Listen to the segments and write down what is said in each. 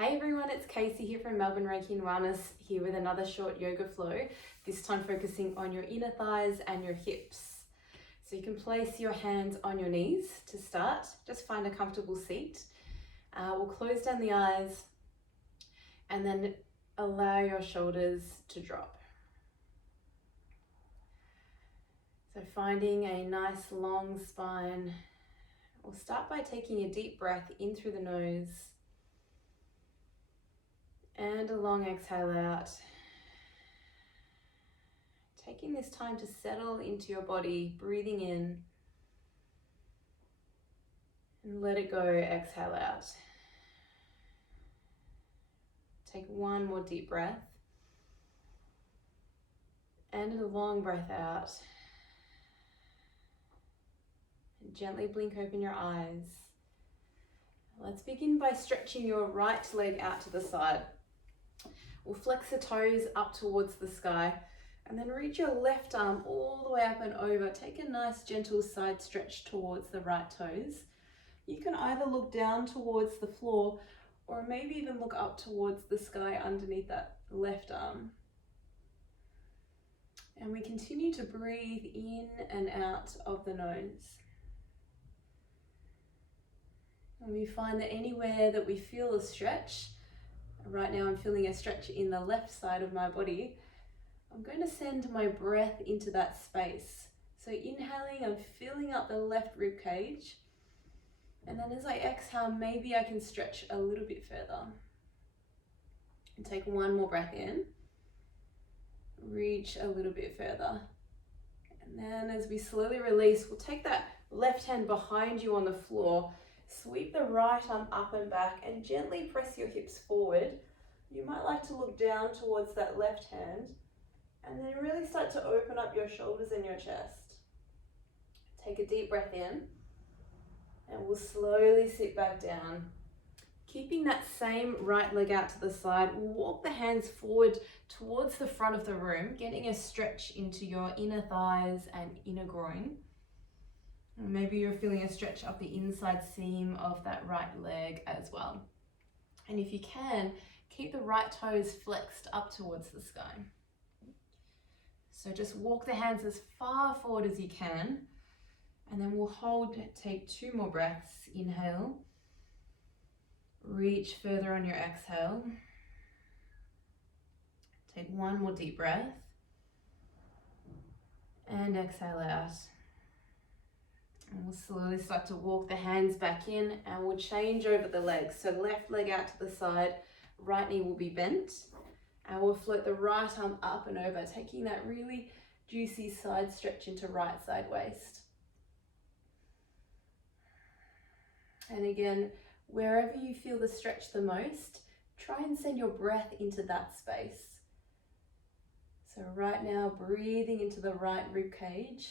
Hey everyone, it's Casey here from Melbourne Reiki and Wellness, here with another short yoga flow, this time focusing on your inner thighs and your hips. So you can place your hands on your knees to start. Just find a comfortable seat. We'll close down the eyes and then allow your shoulders to drop. So finding a nice long spine. We'll start by taking a deep breath in through the nose and a long exhale out. Taking this time to settle into your body, breathing in, and let it go, exhale out. Take one more deep breath and a long breath out. And gently blink open your eyes. Let's begin by stretching your right leg out to the side. We'll flex the toes up towards the sky and then reach your left arm all the way up and over. Take a nice gentle side stretch towards the right toes. You can either look down towards the floor or maybe even look up towards the sky underneath that left arm. And we continue to breathe in and out of the nose. And we find that anywhere that we feel a stretch, right now I'm feeling a stretch in the left side of my body, I'm going to send my breath into that space. So inhaling, I'm filling up the left rib cage. And then as I exhale, maybe I can stretch a little bit further. And take one more breath in. Reach a little bit further. And then as we slowly release, we'll take that left hand behind you on the floor. Sweep the right arm up and back and gently press your hips forward. You might like to look down towards that left hand and then really start to open up your shoulders and your chest. Take a deep breath in and we'll slowly sit back down. Keeping that same right leg out to the side, we'll walk the hands forward towards the front of the room, getting a stretch into your inner thighs and inner groin. Maybe you're feeling a stretch up the inside seam of that right leg as well. And if you can, keep the right toes flexed up towards the sky. So just walk the hands as far forward as you can. And then we'll hold, take two more breaths. Inhale. Reach further on your exhale. Take one more deep breath. And exhale out. And we'll slowly start to walk the hands back in and we'll change over the legs. So left leg out to the side, right knee will be bent. And we'll float the right arm up and over, taking that really juicy side stretch into right side waist. And again, wherever you feel the stretch the most, try and send your breath into that space. So right now, breathing into the right rib cage.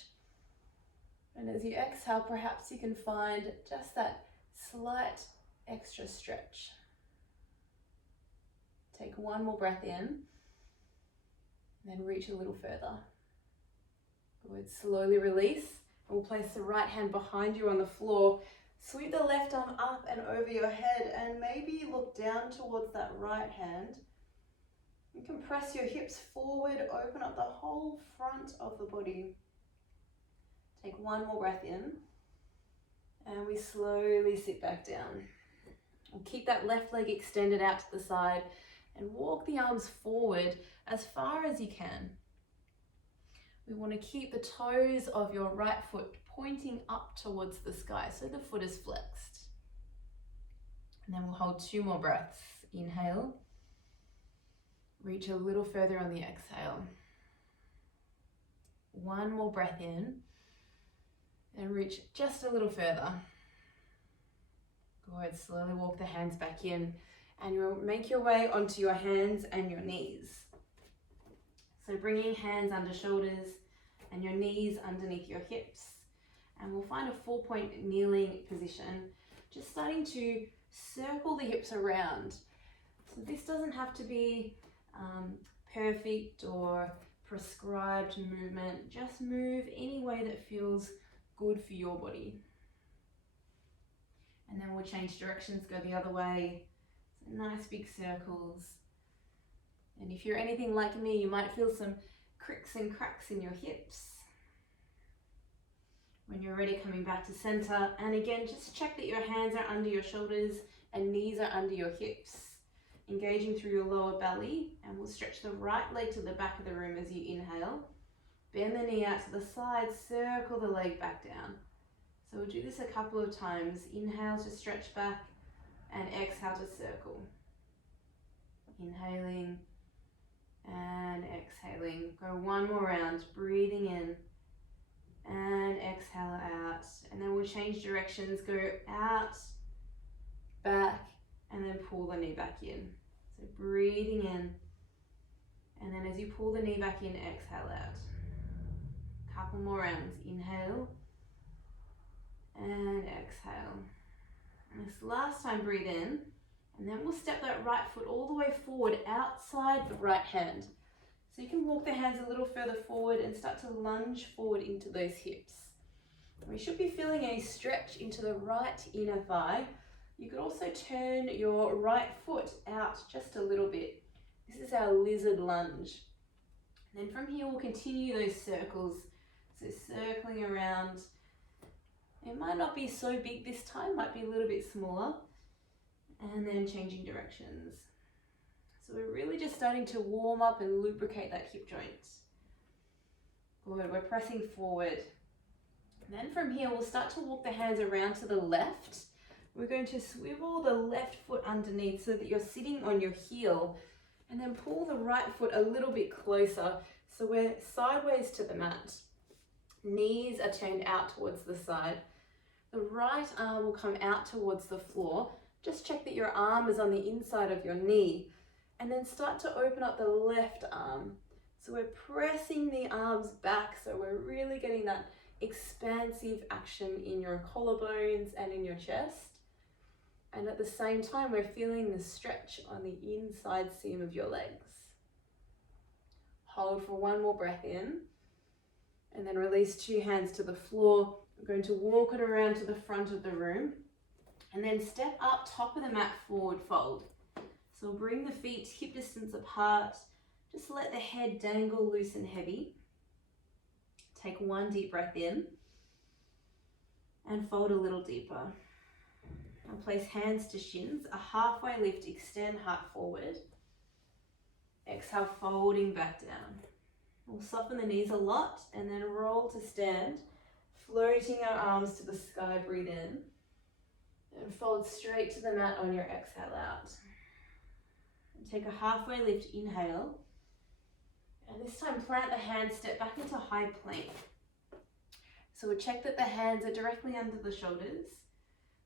And as you exhale, perhaps you can find just that slight extra stretch. Take one more breath in, and then reach a little further. Good, slowly release. And we'll place the right hand behind you on the floor. Sweep the left arm up and over your head, and maybe look down towards that right hand. You can press your hips forward, open up the whole front of the body. Take one more breath in and we slowly sit back down. We'll keep that left leg extended out to the side and walk the arms forward as far as you can. We want to keep the toes of your right foot pointing up towards the sky so the foot is flexed. And then we'll hold two more breaths. Inhale. Reach a little further on the exhale. One more breath in. And reach just a little further. Good, slowly walk the hands back in and you'll make your way onto your hands and your knees. So bringing hands under shoulders and your knees underneath your hips. And we'll find a 4-point kneeling position, just starting to circle the hips around. So this doesn't have to be perfect or prescribed movement, just move any way that feels good for your body. And then we'll change directions, go the other way. So Nice big circles. And if you're anything like me, you might feel some cricks and cracks in your hips. When you're ready, coming back to center. And again, just check that your hands are under your shoulders and knees are under your hips. Engaging through your lower belly, and we'll stretch the right leg to the back of the room as you inhale. Bend the knee out to the side, circle the leg back down. So we'll do this a couple of times. Inhale to stretch back and exhale to circle. Inhaling and exhaling. Go one more round, breathing in and exhale out. And then we'll change directions, go out, back, and then pull the knee back in. So breathing in, and then as you pull the knee back in, exhale out. Couple more rounds. Inhale and exhale. And this last time, breathe in, and then we'll step that right foot all the way forward outside the right hand. So you can walk the hands a little further forward and start to lunge forward into those hips. We should be feeling a stretch into the right inner thigh. You could also turn your right foot out just a little bit. This is our lizard lunge. And then from here, we'll continue those circles. So circling around. It might not be so big this time, might be a little bit smaller. And then changing directions. So we're really just starting to warm up and lubricate that hip joint. Good, we're pressing forward. And then from here, we'll start to walk the hands around to the left. We're going to swivel the left foot underneath so that you're sitting on your heel, and then pull the right foot a little bit closer so we're sideways to the mat. Knees are turned out towards the side. The right arm will come out towards the floor. Just check that your arm is on the inside of your knee, and then start to open up the left arm. So we're pressing the arms back, so we're really getting that expansive action in your collarbones and in your chest. And at the same time, we're feeling the stretch on the inside seam of your legs. Hold for one more breath in, and then release 2 hands to the floor. We're going to walk it around to the front of the room, and then step up top of the mat, forward fold. So bring the feet hip distance apart. Just let the head dangle loose and heavy. Take one deep breath in, and fold a little deeper. And place hands to shins, a halfway lift, extend heart forward. Exhale, folding back down. We'll soften the knees a lot and then roll to stand, floating our arms to the sky, breathe in. And fold straight to the mat on your exhale out. And take a halfway lift, inhale. And this time plant the hands, step back into high plank. So we'll check that the hands are directly under the shoulders.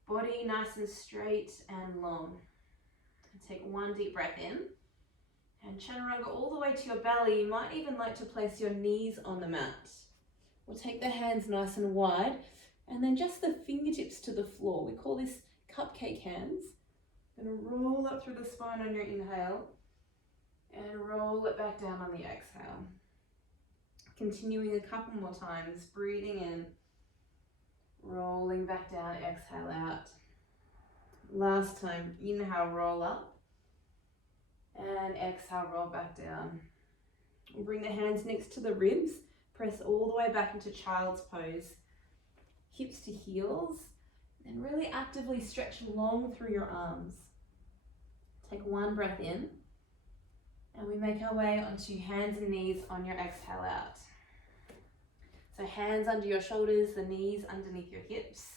Body nice and straight and long. And take one deep breath in. And chaturanga all the way to your belly. You might even like to place your knees on the mat. We'll take the hands nice and wide. And then just the fingertips to the floor. We call this cupcake hands. Gonna roll up through the spine on your inhale. And roll it back down on the exhale. Continuing a couple more times. Breathing in. Rolling back down, exhale out. Last time, inhale, roll up. And exhale, roll back down. We'll bring the hands next to the ribs. Press all the way back into child's pose. Hips to heels. And really actively stretch long through your arms. Take one breath in. And we make our way onto hands and knees on your exhale out. So hands under your shoulders, the knees underneath your hips.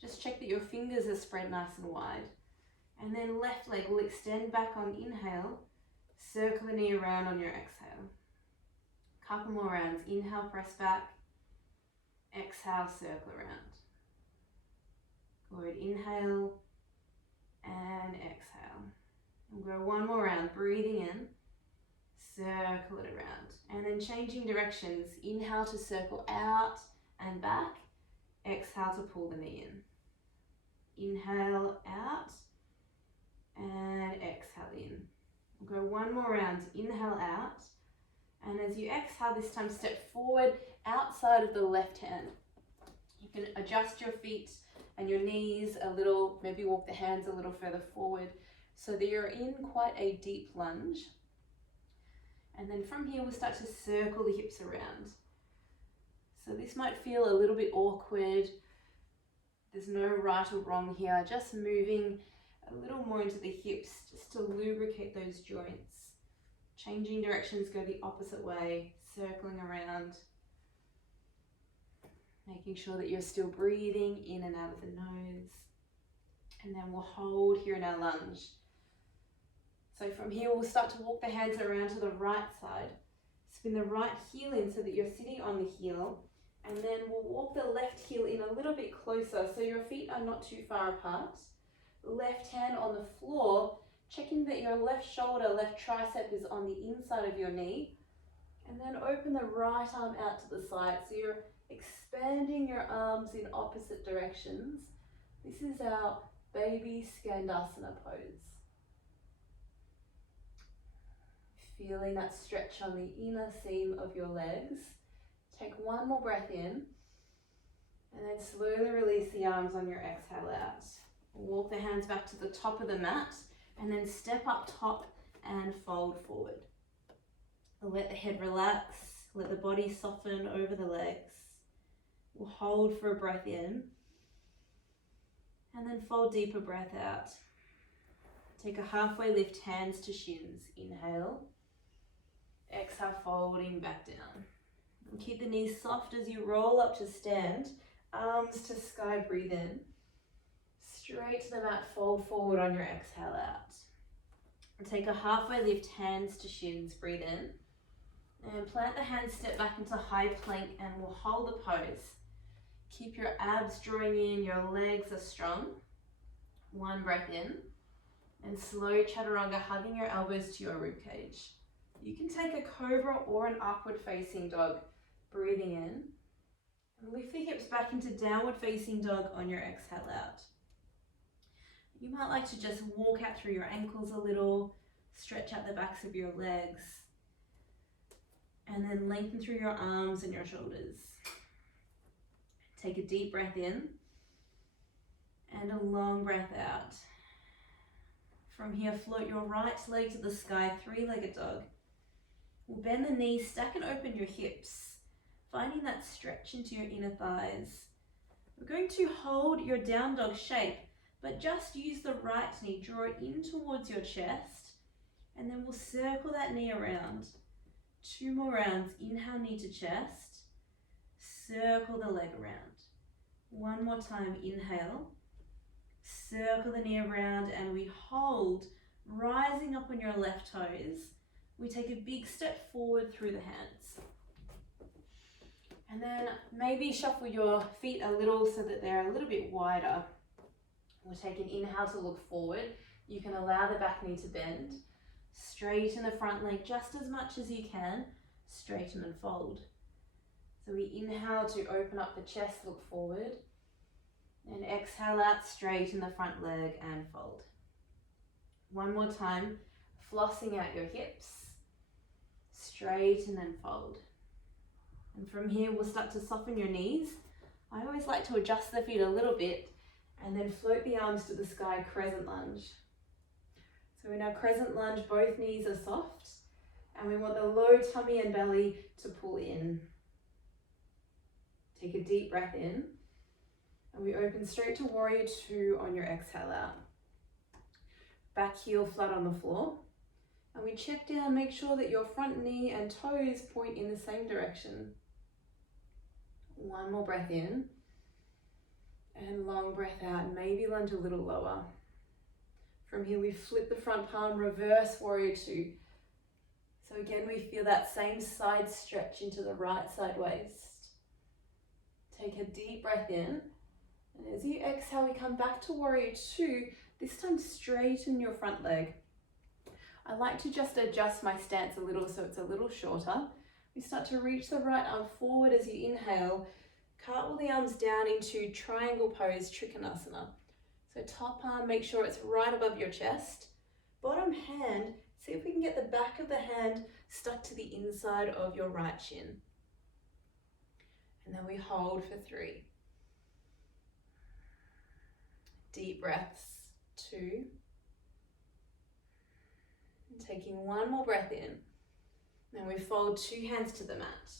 Just check that your fingers are spread nice and wide. And then left leg will extend back on inhale. Circle the knee around on your exhale. Couple more rounds. Inhale, press back. Exhale, circle around. Good. Inhale and exhale. We'll go one more round. Breathing in. Circle it around. And then changing directions. Inhale to circle out and back. Exhale to pull the knee in. Inhale out and exhale in. We'll go one more round. Inhale out. And as you exhale, this time step forward outside of the left hand. You can adjust your feet and your knees a little, maybe walk the hands a little further forward so that you're in quite a deep lunge. And then from here, we'll start to circle the hips around. So this might feel a little bit awkward. There's no right or wrong here, just moving a little more into the hips just to lubricate those joints. Changing directions, go the opposite way, circling around. Making sure that you're still breathing in and out of the nose. And then we'll hold here in our lunge. So from here, we'll start to walk the hands around to the right side. Spin the right heel in so that you're sitting on the heel. And then we'll walk the left heel in a little bit closer so your feet are not too far apart. Left hand on the floor, checking that your left shoulder, left tricep is on the inside of your knee. And then open the right arm out to the side. So you're expanding your arms in opposite directions. This is our baby Skandasana pose. Feeling that stretch on the inner seam of your legs. Take one more breath in, and then slowly release the arms on your exhale out. Walk the hands back to the top of the mat, and then step up top and fold forward. Let the head relax, let the body soften over the legs. We'll hold for a breath in, and then fold deeper breath out. Take a halfway lift, hands to shins. Inhale, exhale, folding back down. And keep the knees soft as you roll up to stand, arms to sky, breathe in. Straight to the mat, fold forward on your exhale out. And take a halfway lift, hands to shins, breathe in. And plant the hands, step back into high plank, and we'll hold the pose. Keep your abs drawing in, your legs are strong. One breath in. And slow chaturanga, hugging your elbows to your ribcage. You can take a cobra or an upward facing dog. Breathing in, and lift the hips back into downward facing dog on your exhale out. You might like to just walk out through your ankles a little, stretch out the backs of your legs, and then lengthen through your arms and your shoulders. Take a deep breath in, and a long breath out. From here, float your right leg to the sky, three-legged dog. We'll bend the knees, stack and open your hips. Finding that stretch into your inner thighs. We're going to hold your down dog shape, but just use the right knee, draw it in towards your chest, and then we'll circle that knee around. 2 more rounds, inhale, knee to chest, circle the leg around. 1 more time, inhale, circle the knee around, and we hold, rising up on your left toes. We take a big step forward through the hands. And then maybe shuffle your feet a little so that they're a little bit wider. We'll take an inhale to look forward. You can allow the back knee to bend. Straighten the front leg just as much as you can. Straighten and fold. So we inhale to open up the chest, look forward. And exhale out, straighten the front leg and fold. 1 more time, flossing out your hips. Straighten and fold. And from here, we'll start to soften your knees. I always like to adjust the feet a little bit and then float the arms to the sky, crescent lunge. So in our crescent lunge, both knees are soft and we want the low tummy and belly to pull in. Take a deep breath in and we open straight to warrior 2 on your exhale out. Back heel flat on the floor. And we check down, make sure that your front knee and toes point in the same direction. 1 more breath in and long breath out. Maybe lunge a little lower. From here, we flip the front palm, reverse warrior 2. So again, we feel that same side stretch into the right side waist. Take a deep breath in. And as you exhale, we come back to warrior 2. This time, straighten your front leg. I like to just adjust my stance a little so it's a little shorter. We start to reach the right arm forward as you inhale. Cartwheel the arms down into triangle pose, Trikonasana. So top arm, make sure it's right above your chest. Bottom hand, see if we can get the back of the hand stuck to the inside of your right shin. And then we hold for 3. Deep breaths, 2. taking one more breath in. Then we fold 2 hands to the mat.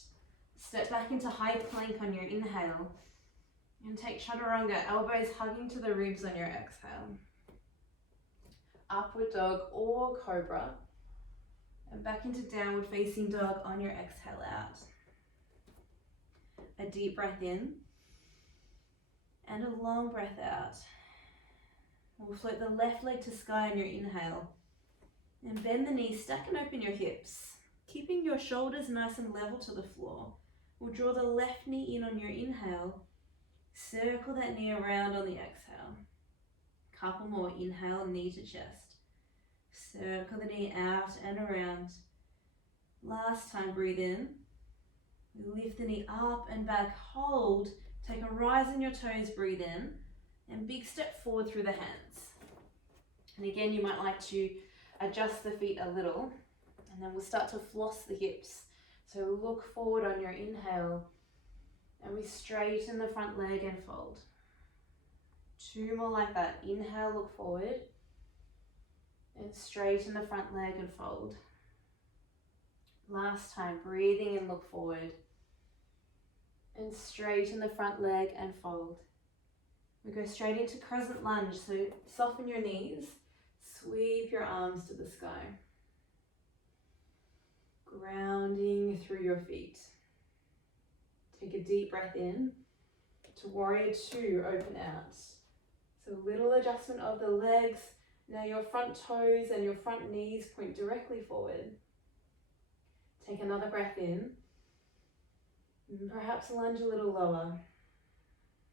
Step back into high plank on your inhale. And take chaturanga, elbows hugging to the ribs on your exhale. Upward dog or cobra. And back into downward facing dog on your exhale out. A deep breath in. And a long breath out. We'll float the left leg to sky on your inhale. And bend the knees, stack and open your hips. Keeping your shoulders nice and level to the floor. We'll draw the left knee in on your inhale. Circle that knee around on the exhale. Couple more. Inhale, knee to chest. Circle the knee out and around. Last time, breathe in. Lift the knee up and back, hold. Take a rise in your toes, breathe in. And big step forward through the hands. And again, you might like to adjust the feet a little. And then we'll start to floss the hips. So look forward on your inhale. And we straighten the front leg and fold. 2 more like that. Inhale, look forward. And straighten the front leg and fold. Last time, breathing in, look forward. And straighten the front leg and fold. We go straight into crescent lunge, so soften your knees. Sweep your arms to the sky. Grounding through your feet. Take a deep breath in. To warrior 2, open out. So little adjustment of the legs. Now your front toes and your front knees point directly forward. Take another breath in. And perhaps lunge a little lower.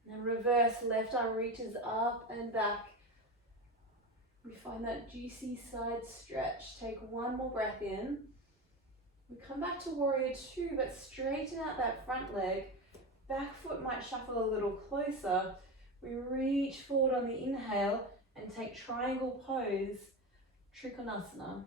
Now reverse, left arm reaches up and back. We find that juicy side stretch. Take one more breath in. We come back to warrior 2, but straighten out that front leg. Back foot might shuffle a little closer. We reach forward on the inhale and take triangle pose, Trikonasana.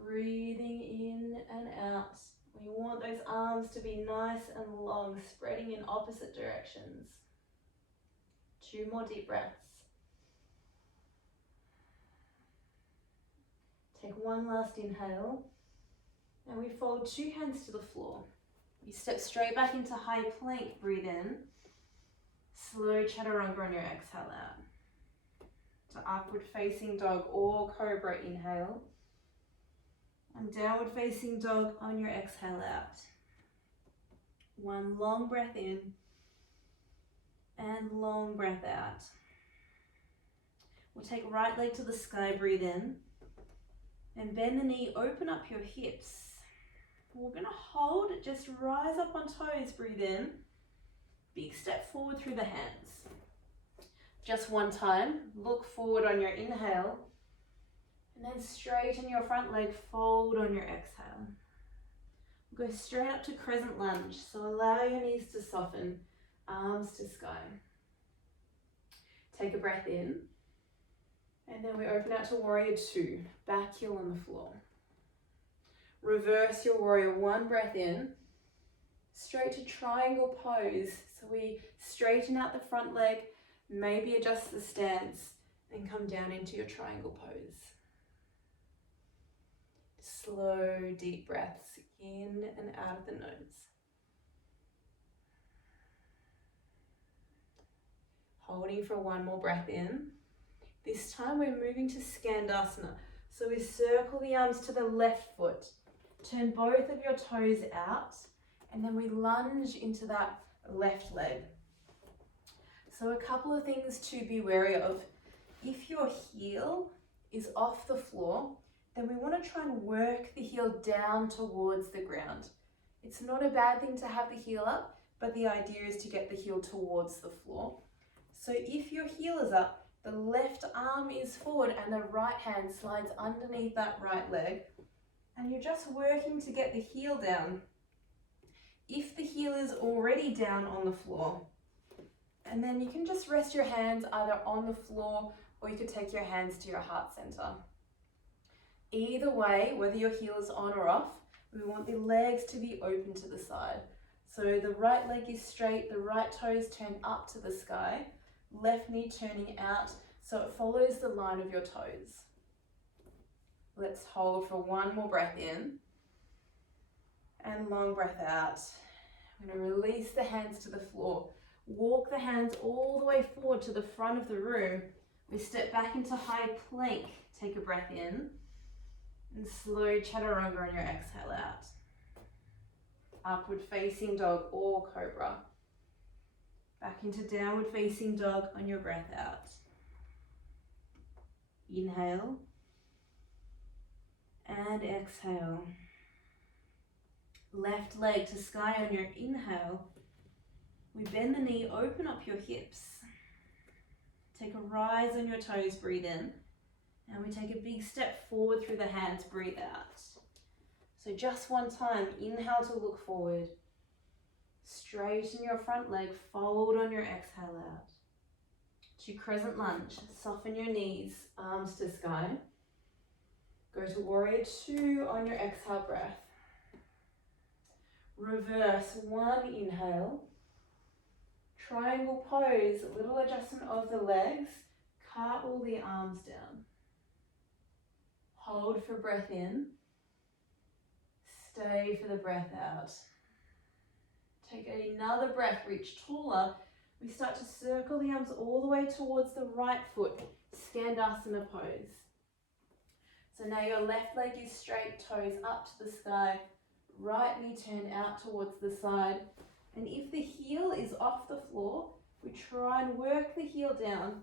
Breathing in and out. We want those arms to be nice and long, spreading in opposite directions. 2 more deep breaths. Take one last inhale. And we fold 2 hands to the floor. You step straight back into high plank, breathe in. Slow chaturanga on your exhale out. To upward facing dog or cobra, inhale. And downward facing dog on your exhale out. 1 long breath in. And long breath out. We'll take right leg to the sky, breathe in. And bend the knee, open up your hips. We're going to hold, just rise up on toes, breathe in. Big step forward through the hands. Just one time, look forward on your inhale. And then straighten your front leg, fold on your exhale. We'll go straight up to crescent lunge. So allow your knees to soften, arms to sky. Take a breath in. And then we open out to warrior 2, back heel on the floor. Reverse your warrior 1, breath in. Straight to triangle pose. So we straighten out the front leg, maybe adjust the stance, and come down into your triangle pose. Slow, deep breaths in and out of the nose. Holding for 1 more breath in. This time we're moving to Skandasana. So we circle the arms to the left foot. Turn both of your toes out. And then we lunge into that left leg. So a couple of things to be wary of. If your heel is off the floor, then we want to try and work the heel down towards the ground. It's not a bad thing to have the heel up, but the idea is to get the heel towards the floor. So if your heel is up, the left arm is forward and the right hand slides underneath that right leg. And you're just working to get the heel down. If the heel is already down on the floor, and then you can just rest your hands either on the floor or you could take your hands to your heart center. Either way, whether your heel is on or off, we want the legs to be open to the side. So the right leg is straight, the right toes turn up to the sky, left knee turning out. so it follows the line of your toes. Let's hold for one more breath in and long breath out. I'm going to release the hands to the floor. Walk the hands all the way forward to the front of the room. We step back into high plank. Take a breath in and slow chaturanga on your exhale out. Upward facing dog or cobra. Back into downward facing dog on your breath out. Inhale and exhale. Left leg to sky on your inhale. We bend the knee, open up your hips. Take a rise on your toes, breathe in. And we take a big step forward through the hands, breathe out. So just one time, inhale to look forward. Straighten your front leg, fold on your exhale out. To crescent lunge, soften your knees, arms to sky. Go to warrior two on your exhale breath. Reverse one inhale. Triangle pose, a little adjustment of the legs. Cartwheel the arms down. Hold for breath in. Stay for the breath out. Take another breath, reach taller. We start to circle the arms all the way towards the right foot. Skandasana pose. So now your left leg is straight, toes up to the sky. Right knee turned out towards the side. And if the heel is off the floor, we try and work the heel down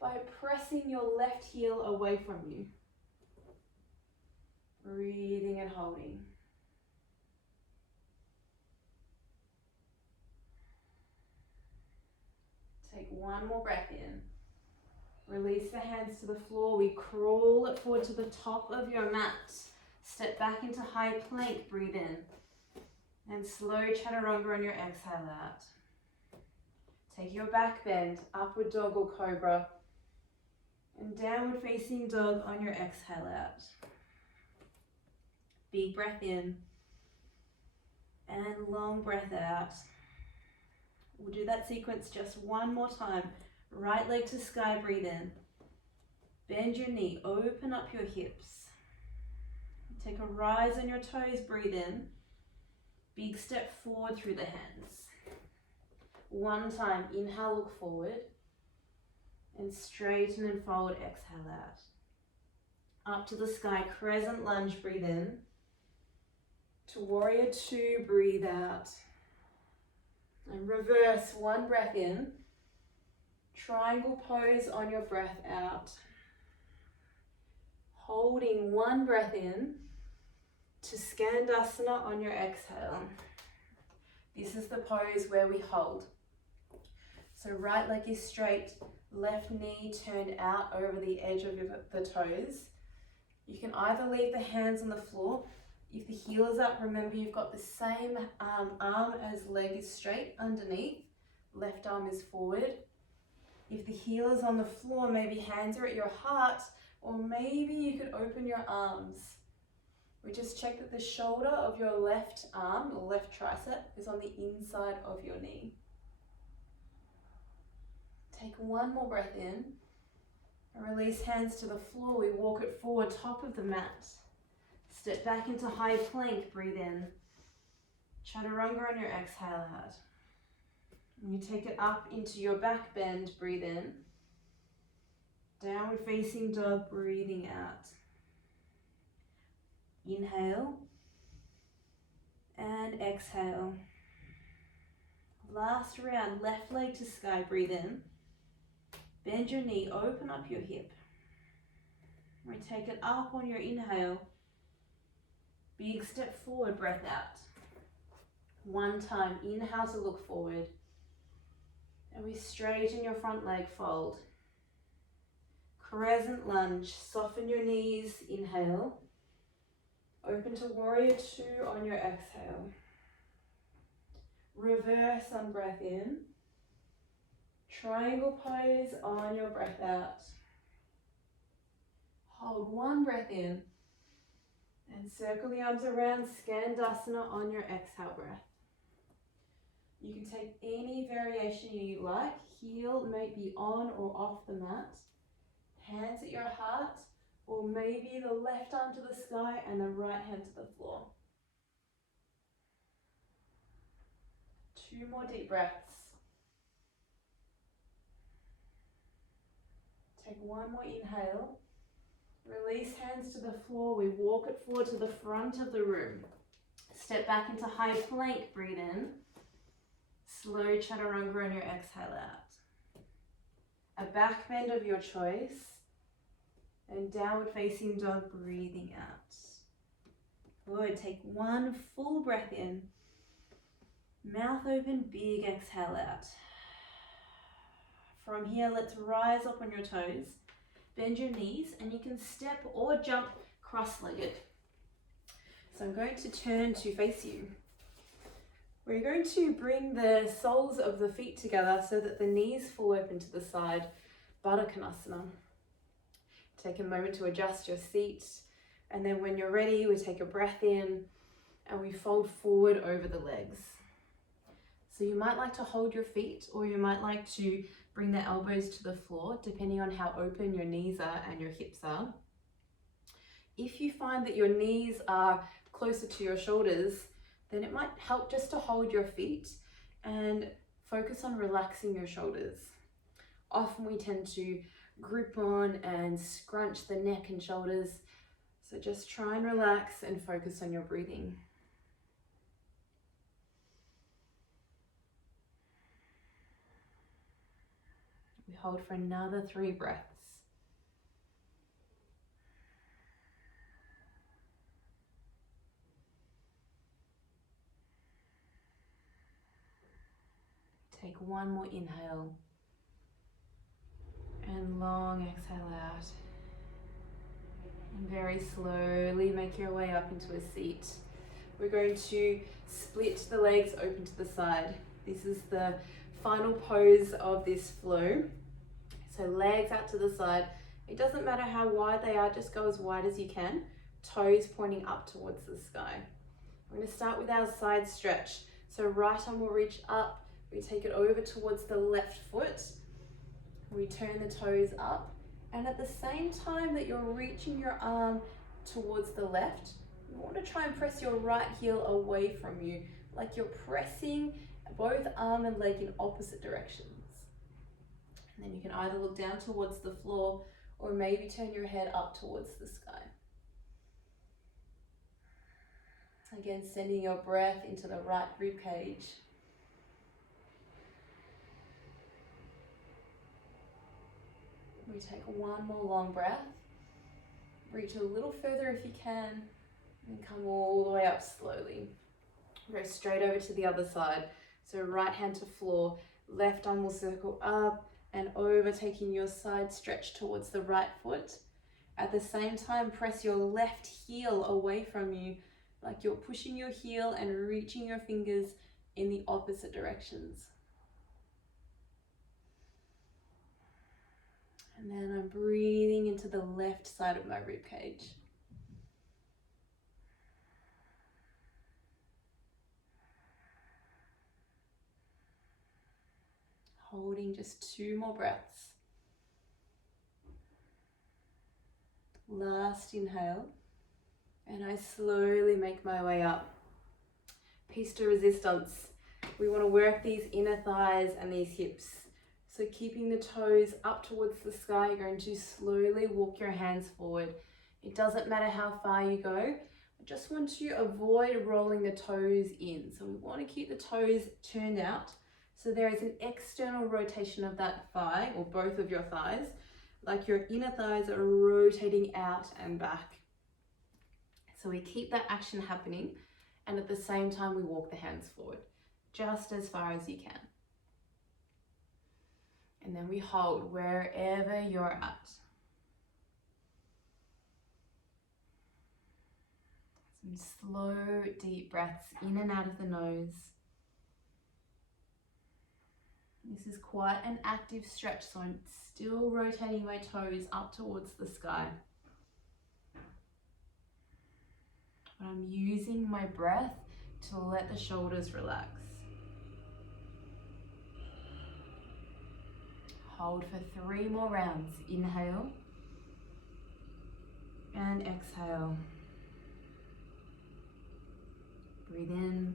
by pressing your left heel away from you. Breathing and holding. Take one more breath in. Release the hands to the floor. We crawl it forward to the top of your mat. Step back into high plank, breathe in. And slow chaturanga on your exhale out. Take your back bend, upward dog or cobra. And downward facing dog on your exhale out. Big breath in. And long breath out. We'll do that sequence just one more time. Right leg to sky, breathe in. Bend your knee, open up your hips. Take a rise on your toes, breathe in. Big step forward through the hands. One time, inhale, look forward. And straighten and fold, exhale out. Up to the sky, crescent lunge, breathe in. To warrior two, breathe out. And reverse, one breath in. Triangle pose on your breath out. Holding one breath in to Skandasana on your exhale. This is the pose where we hold. So right leg is straight, left knee turned out over the edge of the toes. You can either leave the hands on the floor. If the heel is up, remember you've got the same arm as leg is straight underneath. Left arm is forward. If the heel is on the floor, maybe hands are at your heart, or maybe you could open your arms. We just check that the shoulder of your left arm, or left tricep, is on the inside of your knee. Take one more breath in, and release hands to the floor. We walk it forward, top of the mat. Step back into high plank, breathe in. Chaturanga on your exhale out. And you take it up into your back bend, breathe in. Downward facing dog, breathing out. Inhale and exhale. Last round, left leg to sky, breathe in. Bend your knee, open up your hip. We take it up on your inhale. Big step forward, breath out. One time, inhale to look forward. And we straighten your front leg, fold. Crescent lunge, soften your knees, inhale. Open to warrior two on your exhale. Reverse on breath in. Triangle pose on your breath out. Hold one breath in. And circle the arms around, Skandasana on your exhale breath. You can take any variation you like. Heel may be on or off the mat. Hands at your heart, or maybe the left arm to the sky and the right hand to the floor. 2 more deep breaths. Take 1 more inhale. Release hands to the floor. We walk it forward to the front of the room. Step back into high plank. Breathe in. Slow chaturanga on your exhale out. A back bend of your choice. And downward facing dog, breathing out. Good. Take 1 full breath in. Mouth open, big exhale out. From here, let's rise up on your toes. Bend your knees, and you can step or jump cross-legged. So I'm going to turn to face you. We're going to bring the soles of the feet together so that the knees fall open to the side, Baddha Konasana. Take a moment to adjust your seat, and then when you're ready, we take a breath in and we fold forward over the legs. So you might like to hold your feet, or you might like to bring the elbows to the floor, depending on how open your knees are and your hips are. If you find that your knees are closer to your shoulders, then it might help just to hold your feet and focus on relaxing your shoulders. Often we tend to grip on and scrunch the neck and shoulders, so just try and relax and focus on your breathing. We hold for another 3 breaths. Take 1 more inhale and long exhale out. And very slowly make your way up into a seat. We're going to split the legs open to the side. This is the final pose of this flow. So legs out to the side. It doesn't matter how wide they are, just go as wide as you can. Toes pointing up towards the sky. We're going to start with our side stretch. So right arm will reach up. We take it over towards the left foot. We turn the toes up. And at the same time that you're reaching your arm towards the left, you want to try and press your right heel away from you, like you're pressing both arm and leg in opposite directions. And then you can either look down towards the floor or maybe turn your head up towards the sky. Again, sending your breath into the right rib cage. We take 1 more long breath. Reach a little further if you can, and come all the way up slowly. Go straight over to the other side. So right hand to floor, left arm will circle up and over, taking your side stretch towards the right foot. At the same time, press your left heel away from you, like you're pushing your heel and reaching your fingers in the opposite directions. And then I'm breathing into the left side of my rib cage. Holding just 2 more breaths. Last inhale. And I slowly make my way up. Piece de resistance. We want to work these inner thighs and these hips. So keeping the toes up towards the sky, you're going to slowly walk your hands forward. It doesn't matter how far you go. I just want to avoid rolling the toes in. So we want to keep the toes turned out. So there is an external rotation of that thigh, or both of your thighs, like your inner thighs are rotating out and back. So we keep that action happening, and at the same time we walk the hands forward, just as far as you can. And then we hold wherever you're at. Some slow, deep breaths in and out of the nose. This is quite an active stretch, so I'm still rotating my toes up towards the sky. But I'm using my breath to let the shoulders relax. Hold for 3 more rounds. Inhale. And exhale. Breathe in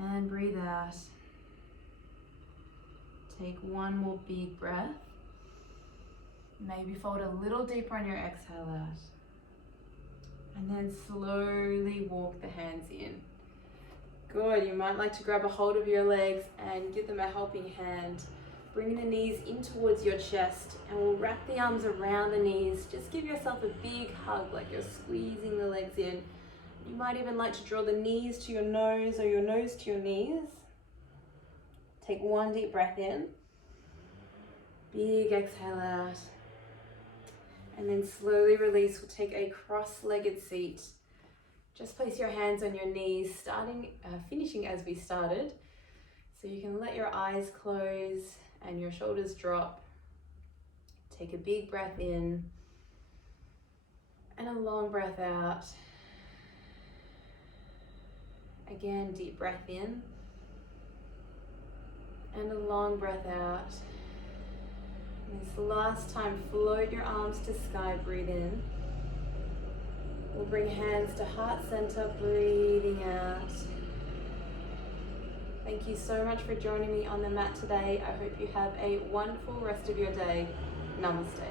and breathe out. Take one more big breath. Maybe fold a little deeper on your exhale out. And then slowly walk the hands in. Good, you might like to grab a hold of your legs and give them a helping hand. Bring the knees in towards your chest and we'll wrap the arms around the knees. Just give yourself a big hug like you're squeezing the legs in. You might even like to draw the knees to your nose or your nose to your knees. Take one deep breath in. Big exhale out. And then slowly release. We'll take a cross-legged seat. Just place your hands on your knees, finishing as we started. So you can let your eyes close and your shoulders drop. Take a big breath in and a long breath out. Again, deep breath in and a long breath out. And this last time, float your arms to sky, breathe in. We'll bring hands to heart center, breathing out. Thank you so much for joining me on the mat today. I hope you have a wonderful rest of your day. Namaste.